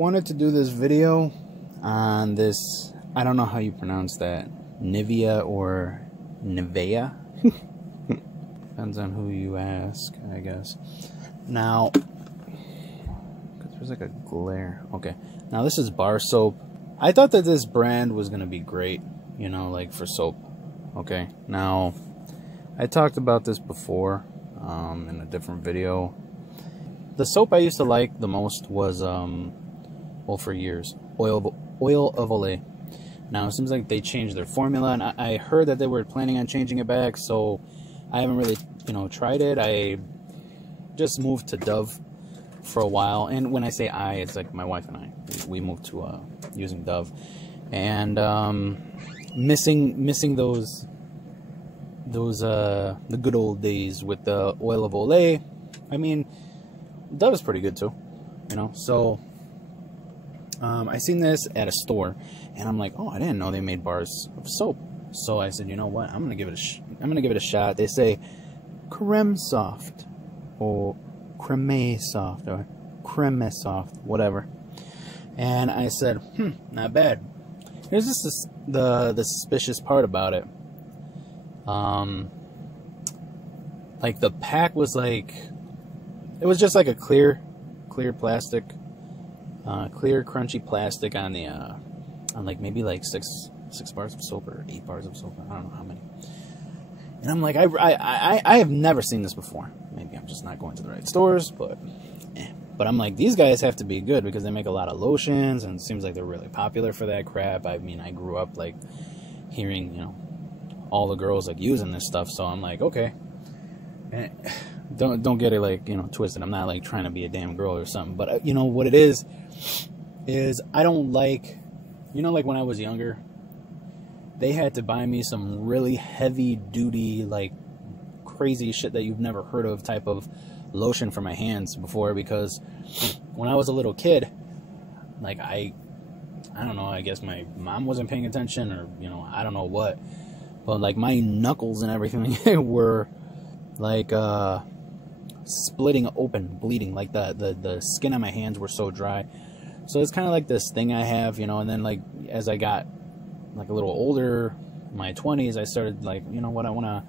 wanted to do this video on this, I don't know how you pronounce that, Nivea or Nivea. Depends on who you ask, I guess. Now, because there's like a glare. Okay, now this is bar soap. I thought that this brand was going to be great, you know, like for soap. Okay, now, I talked about this before in a different video. The soap I used to like the most was, well, for years, oil of Olay. Now, it seems like they changed their formula, and I heard that they were planning on changing it back, so I haven't really, you know, tried it. I just moved to Dove for a while, and when I say I, it's like my wife and I. We moved to using Dove, and missing those the good old days with the oil of Olay. I mean, Dove is pretty good too, you know. So I seen this at a store, and I'm like, oh, I didn't know they made bars of soap. So I said, you know what? I'm gonna give it a shot. They say creme soft or creme soft or creme soft, whatever. And I said, not bad. Here's just the suspicious part about it. Like the pack was like, it was just like a clear plastic, clear crunchy plastic on the on like maybe like six bars of soap or 8 bars of soap. I don't know how many. And I'm like, I have never seen this before. Maybe I'm just not going to the right stores, but But I'm like, these guys have to be good because they make a lot of lotions, and it seems like they're really popular for that crap. I mean, I grew up like hearing, you know, all the girls like using this stuff, so I'm like, okay. And don't get it like, you know, twisted. I'm not like trying to be a damn girl or something, but you know what it is I don't like, you know, like when I was younger, they had to buy me some really heavy duty, like crazy shit that you've never heard of type of lotion for my hands before, because when I was a little kid, like I don't know, I guess my mom wasn't paying attention, or, you know, I don't know what, but like my knuckles and everything were like splitting open, bleeding, like the skin on my hands were so dry. So it's kind of like this thing I have, you know. And then like as I got like a little older, in my 20s, I started like, you know what, I want to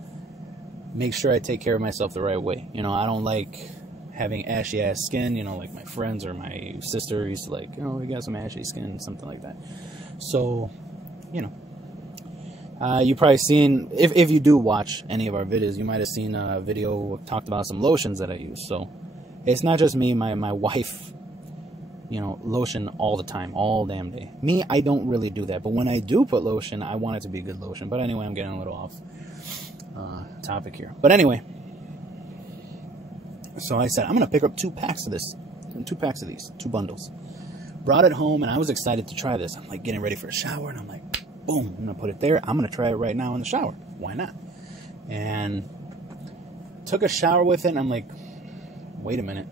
make sure I take care of myself the right way. You know, I don't like having ashy ass skin, you know, like my friends or my sister used to like, you know, you got some ashy skin, something like that. So, you know, you probably seen, if you do watch any of our videos, you might have seen a video talked about some lotions that I use. So it's not just me, my wife, you know, lotion all the time, all damn day. Me, I don't really do that, but when I do put lotion, I want it to be good lotion. But anyway, I'm getting a little off topic here. But anyway, so I said, I'm going to pick up 2 packs of this, 2 packs of these, 2 bundles. Brought it home, and I was excited to try this. I'm like getting ready for a shower, and I'm like, boom, I'm going to put it there. I'm going to try it right now in the shower. Why not? And took a shower with it, and I'm like, wait a minute.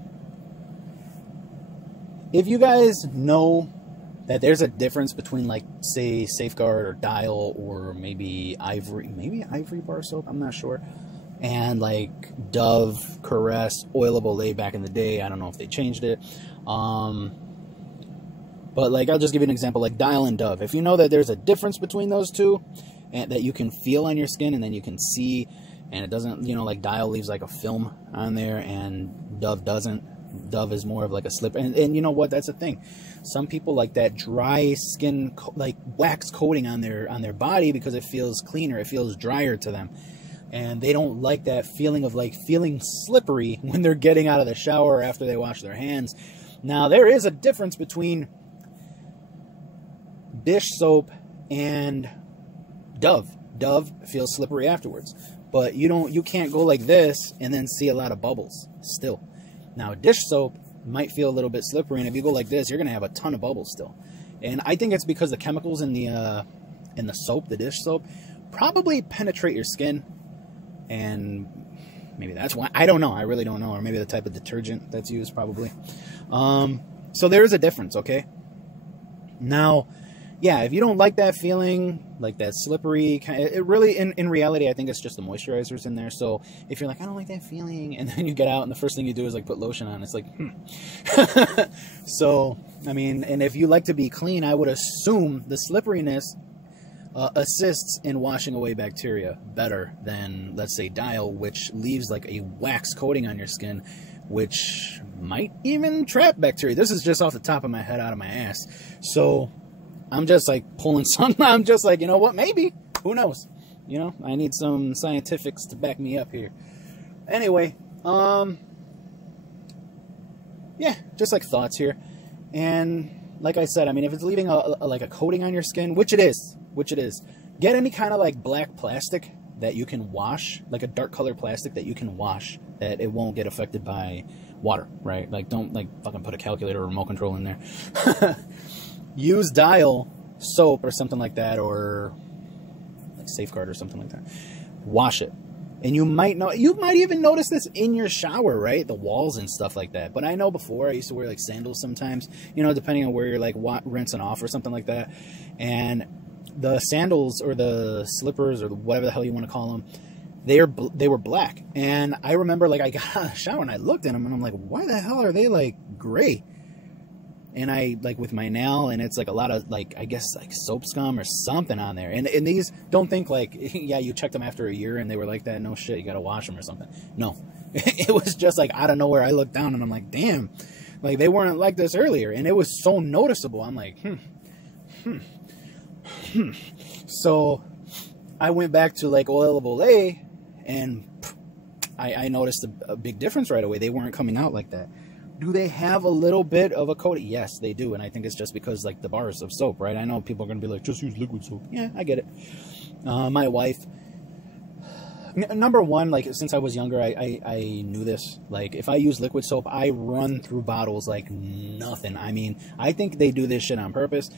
If you guys know that there's a difference between, like, say, Safeguard or Dial or maybe Ivory bar soap, I'm not sure, and like Dove, Caress, Oil of Olay back in the day, I don't know if they changed it, but like, I'll just give you an example, like Dial and Dove. If you know that there's a difference between those two, and that you can feel on your skin, and then you can see, and it doesn't, you know, like Dial leaves like a film on there, and Dove doesn't. Dove is more of like a slip, and you know what, that's the thing. Some people like that dry skin, like wax coating on their body, because it feels cleaner, it feels drier to them, and they don't like that feeling of like feeling slippery when they're getting out of the shower or after they wash their hands. Now there is a difference between dish soap and Dove. Dove feels slippery afterwards, but you can't go like this and then see a lot of bubbles still. Now, dish soap might feel a little bit slippery, and if you go like this, you're going to have a ton of bubbles still. And I think it's because the chemicals in the soap, the dish soap, probably penetrate your skin, and maybe that's why. I don't know. I really don't know. Or maybe the type of detergent that's used, probably. So there is a difference, okay? Now, yeah, if you don't like that feeling, like that slippery kind of, it really, in reality, I think it's just the moisturizers in there. So if you're like, I don't like that feeling, and then you get out and the first thing you do is like put lotion on, it's like, So, I mean, and if you like to be clean, I would assume the slipperiness assists in washing away bacteria better than, let's say, Dial, which leaves like a wax coating on your skin, which might even trap bacteria. This is just off the top of my head, out of my ass. So I'm just like pulling some. I'm just like, you know what? Maybe. Who knows? You know, I need some scientifics to back me up here. Anyway, yeah, just like thoughts here. And like I said, I mean, if it's leaving like a coating on your skin, which it is, get any kind of like black plastic that you can wash, like a dark color plastic that you can wash, that it won't get affected by water, right? Like, don't like fucking put a calculator or remote control in there. Use Dial soap or something like that, or like Safeguard or something like that. Wash it. And you might even notice this in your shower, right? The walls and stuff like that. But I know before I used to wear like sandals sometimes, you know, depending on where you're like rinsing off or something like that. And the sandals or the slippers or whatever the hell you want to call them, they were black. And I remember like I got out of the shower and I looked at them and I'm like, why the hell are they like gray? And I, like, with my nail, and it's like a lot of, like, I guess, like, soap scum or something on there. And these, don't think, like, yeah, you checked them after a year and they were like that. No shit, you gotta wash them or something. No. It was just, like, out of nowhere. I looked down and I'm like, damn. Like, they weren't like this earlier. And it was so noticeable. I'm like, So, I went back to, like, Oil of Olay, and I noticed a big difference right away. They weren't coming out like that. Do they have a little bit of a coating? Yes, they do. And I think it's just because, like, the bars of soap, right? I know people are going to be like, just use liquid soap. Yeah, I get it. My wife, number one, like, since I was younger, I knew this. Like, if I use liquid soap, I run through bottles like nothing. I mean, I think they do this shit on purpose.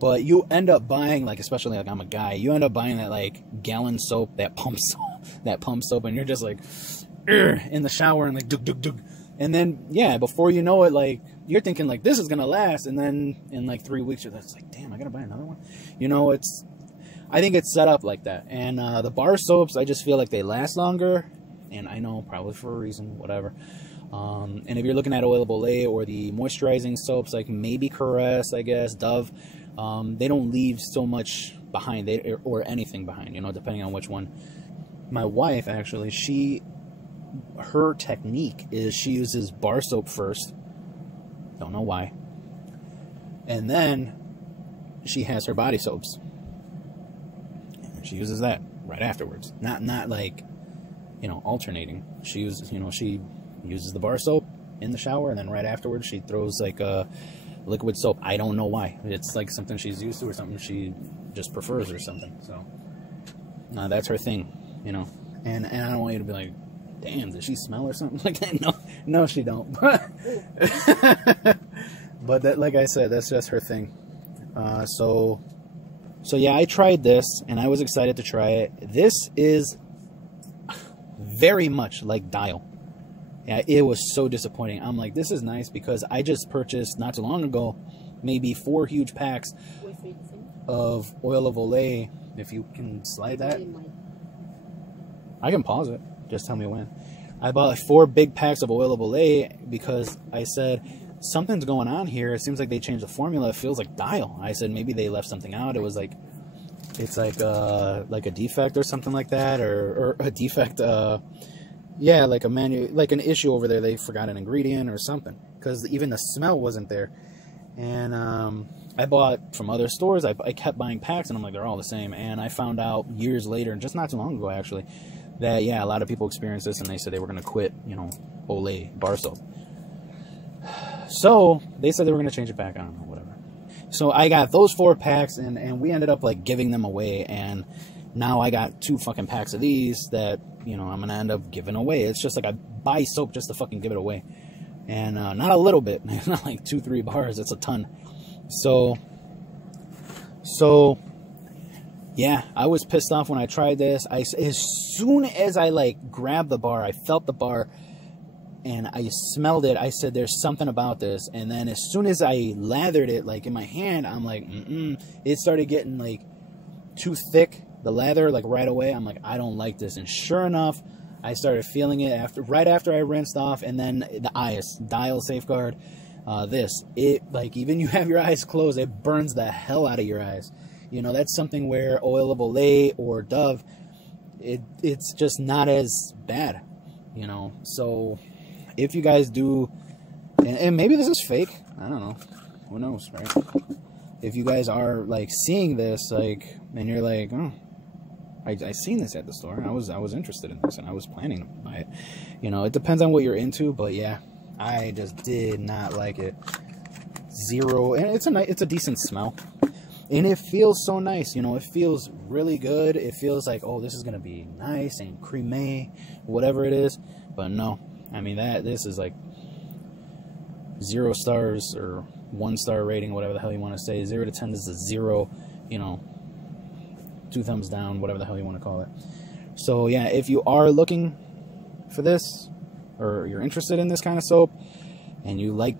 But you end up buying, like, especially, like, I'm a guy, you end up buying that, like, gallon soap, that pump soap, and you're just, like, in the shower and, like, dug. And then, yeah, before you know it, like, you're thinking, like, this is going to last. And then in, like, 3 weeks, you're like, damn, I got to buy another one. You know, I think it's set up like that. And the bar soaps, I just feel like they last longer. And I know, probably for a reason, whatever. And if you're looking at Oil of Olay or the moisturizing soaps, like maybe Caress, I guess, Dove, they don't leave so much behind, or anything behind, you know, depending on which one. My wife, actually, her technique is she uses bar soap first. Don't know why. And then she has her body soaps. And she uses that right afterwards. Not like, you know, alternating. She uses the bar soap in the shower, and then right afterwards she throws like a liquid soap. I don't know why. It's like something she's used to or something she just prefers or something. So that's her thing, you know. And I don't want you to be like, damn, does she smell or something like that? No, she don't. But that, like I said, that's just her thing. So yeah, I tried this, and I was excited to try it. This is very much like Dial. Yeah, it was so disappointing. I'm like, this is nice because I just purchased, not too long ago, maybe 4 huge packs of Oil of Olay. If you can slide that. I can pause it. Just tell me when. I bought like 4 big packs of Oil of Olay because I said, something's going on here. It seems like they changed the formula. It feels like Dial. I said, maybe they left something out. It was like, it's like a defect or something like that, or a defect, yeah, like an issue over there. They forgot an ingredient or something, because even the smell wasn't there. And I bought from other stores. I kept buying packs, and I'm like, they're all the same. And I found out years later, and just not too long ago actually, that yeah, a lot of people experienced this, and they said they were going to quit, you know, Olay bar soap. So they said they were going to change it back. I don't know, whatever. So I got those 4 packs, and we ended up like giving them away. And now I got 2 fucking packs of these that, you know, I'm going to end up giving away. It's just like I buy soap just to fucking give it away. And not a little bit. It's not like 2-3 bars. It's a ton. So yeah, I was pissed off when I tried this. As soon as I like grabbed the bar, I felt the bar and I smelled it. I said, there's something about this. And then as soon as I lathered it, like in my hand, I'm like, it started getting like too thick, the lather, like right away. I'm like, I don't like this. And sure enough, I started feeling it right after I rinsed off. And then the eyes, Dial Safeguard, it, like, even you have your eyes closed, it burns the hell out of your eyes. You know, that's something where Oil of Olay or Dove, it's just not as bad, you know. So if you guys do, and maybe this is fake, I don't know, who knows, right? If you guys are like seeing this, like, and you're like, oh, I seen this at the store, and I was interested in this, and I was planning to buy it. You know, it depends on what you're into, but yeah, I just did not like it. Zero, and it's a decent smell, and it feels so nice. You know, it feels really good. It feels like, oh, this is gonna be nice and creamy, whatever it is. But no, I mean, this is like 0 stars or 1 star rating, whatever the hell you want to say. 0 to 10 is a 0, you know, 2 thumbs down, whatever the hell you want to call it. So yeah, if you are looking for this, or you're interested in this kind of soap, and you like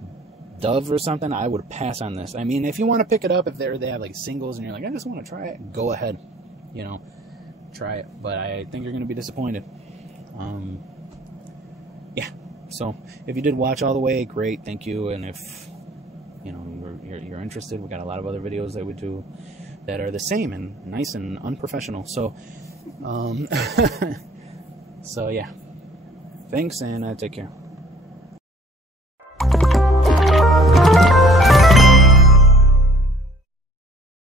Dove or something, I would pass on this. I mean, if you want to pick it up, if they have like singles and you're like, I just want to try it, go ahead, you know, try it. But I think you're going to be disappointed. Yeah, so if you did watch all the way, great, thank you. And if, you know, you're interested, we got a lot of other videos that we do that are the same and nice and unprofessional. So so yeah, thanks, and take care.